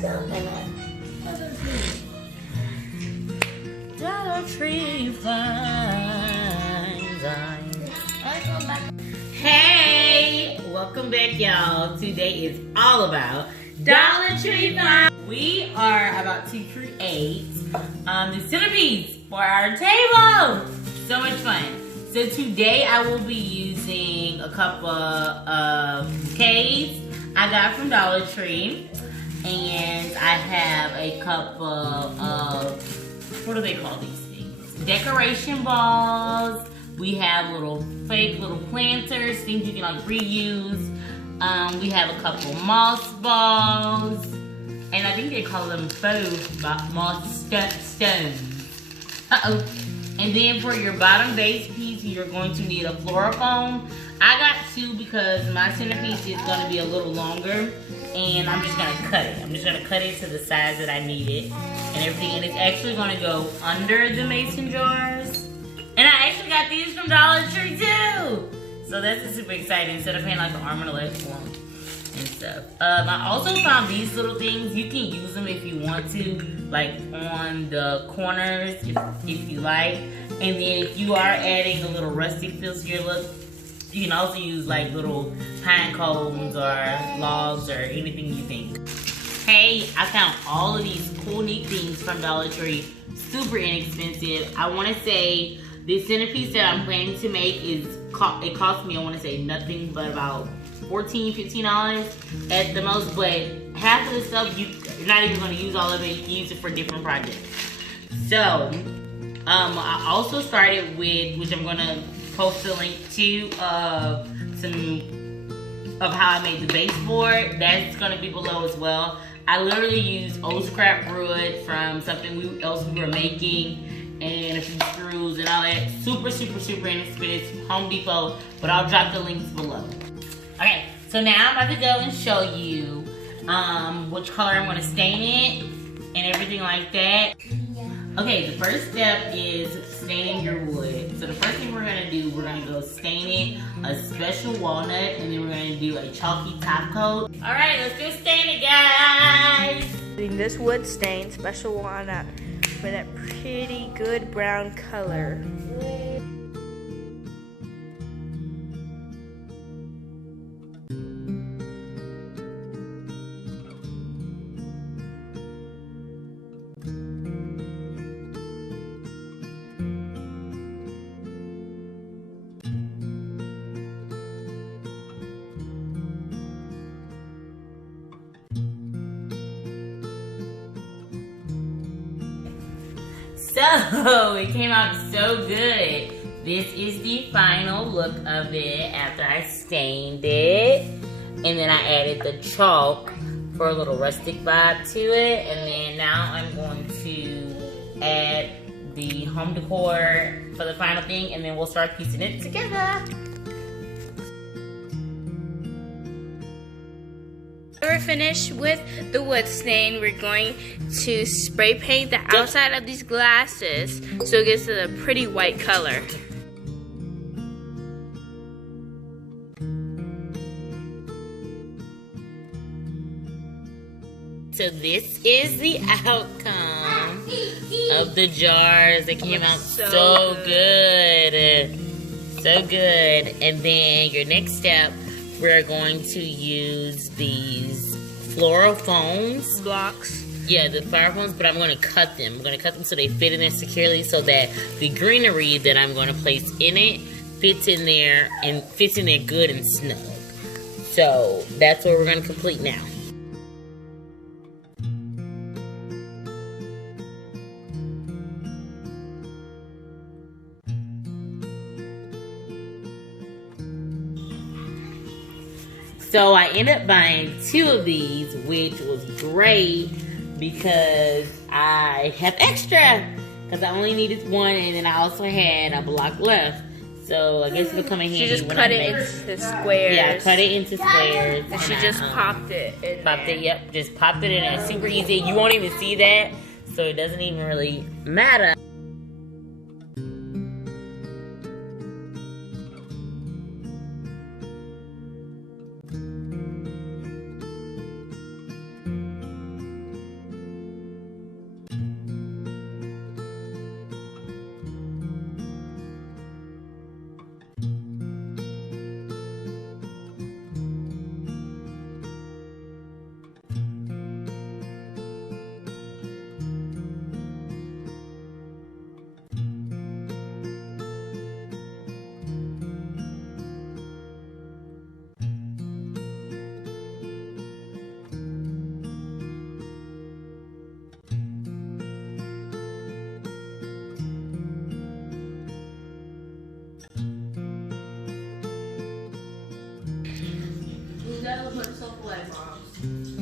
Dollar Tree finds. Hey, welcome back, y'all. Today is all about Dollar Tree finds. We are about to create the centerpiece for our table. So much fun. So today I will be using a couple of bouquets I got from Dollar Tree. And I have a couple of, what do they call these things? Decoration balls. We have little fake little planters, things you can like reuse. We have a couple moss balls. And I think they call them faux moss stones. Uh-oh. And then for your bottom base piece, you're going to need a floral foam. I got two because my centerpiece is going to be a little longer. And I'm just going to cut it. I'm just going to cut it to the size that I need it. And everything. And it's actually going to go under the mason jars. And I actually got these from Dollar Tree too. So that's super exciting. Instead of paying like an arm and a leg for them and stuff. I also found these little things. You can use them if you want to. Like on the corners if you like. And then if you are adding a little rustic feel to your look, you can also use like little pine cones or logs or anything you think. Hey, I found all of these cool neat things from Dollar Tree. Super inexpensive. I want to say this centerpiece that I'm planning to make it cost me, I want to say nothing but about $14, $15 at the most. But half of the stuff you're not even going to use all of it. You can use it for different projects. So I also started with, which I'm going to post a link to, some of how I made the baseboard. That's going to be below as well. I literally used old scrap wood from something else we were making and a few screws and all that. Super, super, super inexpensive. Home Depot, but I'll drop the links below. Okay, so now I'm about to go and show you which color I'm going to stain it and everything like that. Okay, the first step is staining your wood. So the first thing we're going to do, we're going to go stain it a special walnut, and then we're going to do a chalky top coat. All right, let's go stain it, guys. Using this wood stain, special walnut, for that pretty good brown color. So, it came out so good. This is the final look of it after I stained it. And then I added the chalk for a little rustic vibe to it. And then now I'm going to add the home decor for the final thing. And then we'll start piecing it together. We're finished with the wood stain. We're going to spray paint the outside of these glasses so it gets a pretty white color. So this is the outcome of the jars. It came out so good. So good. And then your next step, we're going to use these floral foams. Blocks. Yeah, the flower foams, but I'm going to cut them. I'm going to cut them so they fit in there securely so that the greenery that I'm going to place in it fits in there and fits in there good and snug. So that's what we're going to complete now. So I ended up buying 2 of these, which was great because I have extra. Because I only needed 1, and then I also had a block left. So I guess it'll come in handy. She just cut it into squares. Yeah, cut it into squares. And she just popped it in there. Yep, just popped it in there. Super easy. You won't even see that, so it doesn't even really matter. moms.